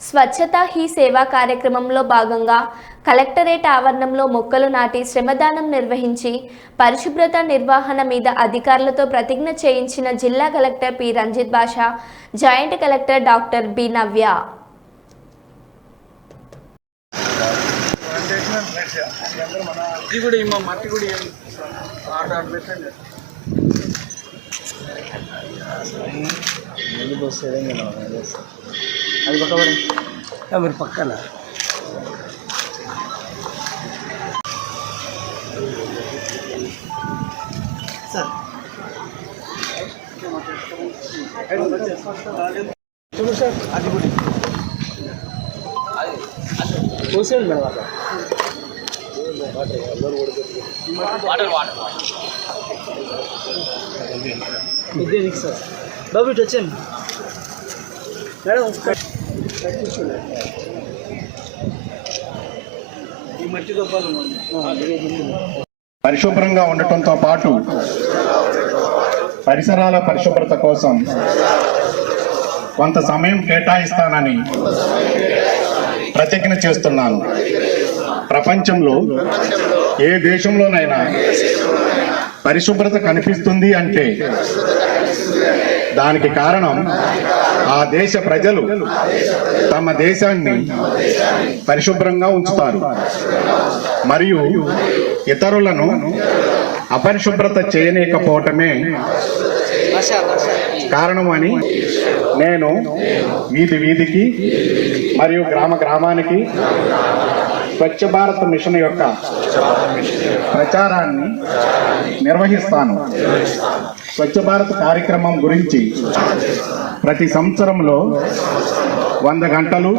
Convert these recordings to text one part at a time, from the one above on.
స్వచ్ఛతా he సేవా కార్యక్రమంలో భాగంగా కలెక్టరేట్ ఆవరణంలో మొక్కలు నాటి శ్రమదానం నిర్వహించి పరిశుభ్రత నిర్వహణ మీద అధికారులతో ప్రతిజ్ఞ చేయించిన జిల్లా కలెక్టర్ పి రంజిత్ బాషా, జాయింట్ కలెక్టర్ డాక్టర్ బి నవ్య. అది మీరు పక్కన సార్ అది కూడా చూసేయండి మేడం ఇదే సార్ బాబు ఇటు వచ్చాను మేడం ఈ మట్టి దొబ్బాలు పరిశుభ్రంగా ఉండటంతో పాటు పరిసరాల పరిశుభ్రత కోసం కొంత సమయం కేటాయిస్తానని ప్రతిజ్ఞ చేస్తున్నాను. ప్రపంచంలో ఏ దేశంలోనైనా పరిశుభ్రత కనిపిస్తుంది అంటే దానికి కారణం ఆ దేశ ప్రజలు తమ దేశాన్ని పరిశుభ్రంగా ఉంచుతారు మరియు ఇతరులను అపరిశుభ్రత చేయలేకపోవటమే కారణమని నేను వీధి వీధికి మరియు గ్రామ గ్రామానికి స్వచ్ఛ భారత్ మిషన్ యొక్క ప్రచారాన్ని నిర్వహిస్తాను. స్వచ్ఛ భారత్ కార్యక్రమం గురించి ప్రతి సంవత్సరంలో 100 గంటలు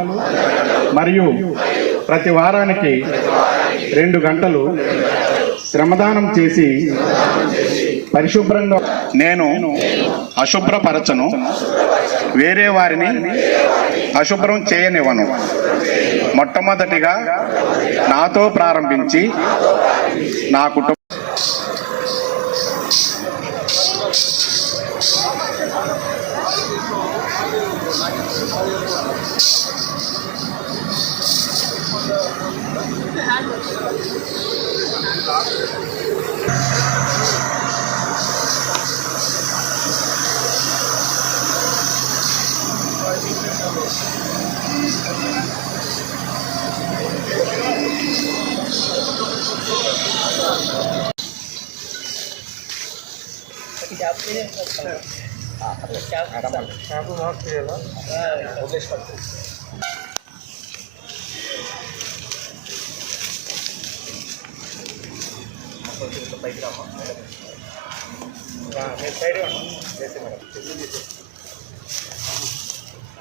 మరియు ప్రతి వారానికి 2 గంటలు శ్రమదానం చేసి పరిశుభ్రంగా నేను అశుభ్రపరచను, వేరే వారిని అశుభ్రం చేయనివ్వను. మొట్టమొదటిగా నాతో ప్రారంభించి నా కుటుంబం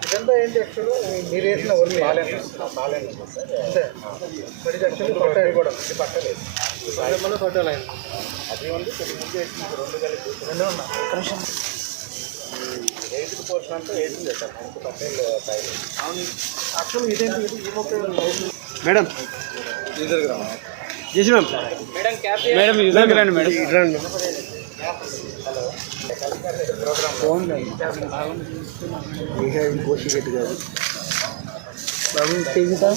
ఇదంతా ఏంటి యాక్చువల్ మీరు వేసిన వర్క్ బాగాలేదు అంతే మరి యాక్చువల్లీ పట్టాలి కూడా ఇది పట్టలేదు మళ్ళీ పట్టాలైంది అది ఉంది ముందు వేసింది 2 కలిపి 2 ఉన్నా కనీసం 8 పోర్షన్ అంతా వేసింది సార్ మనకు పట్టేలు అవును యాక్చువల్ ఇదేంటి ఈ మొక్క మేడం చేసి ma'am madam madam madam phone కోసి పెట్టి కాదు బాబు తెగుతా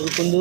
ఉరుకుందు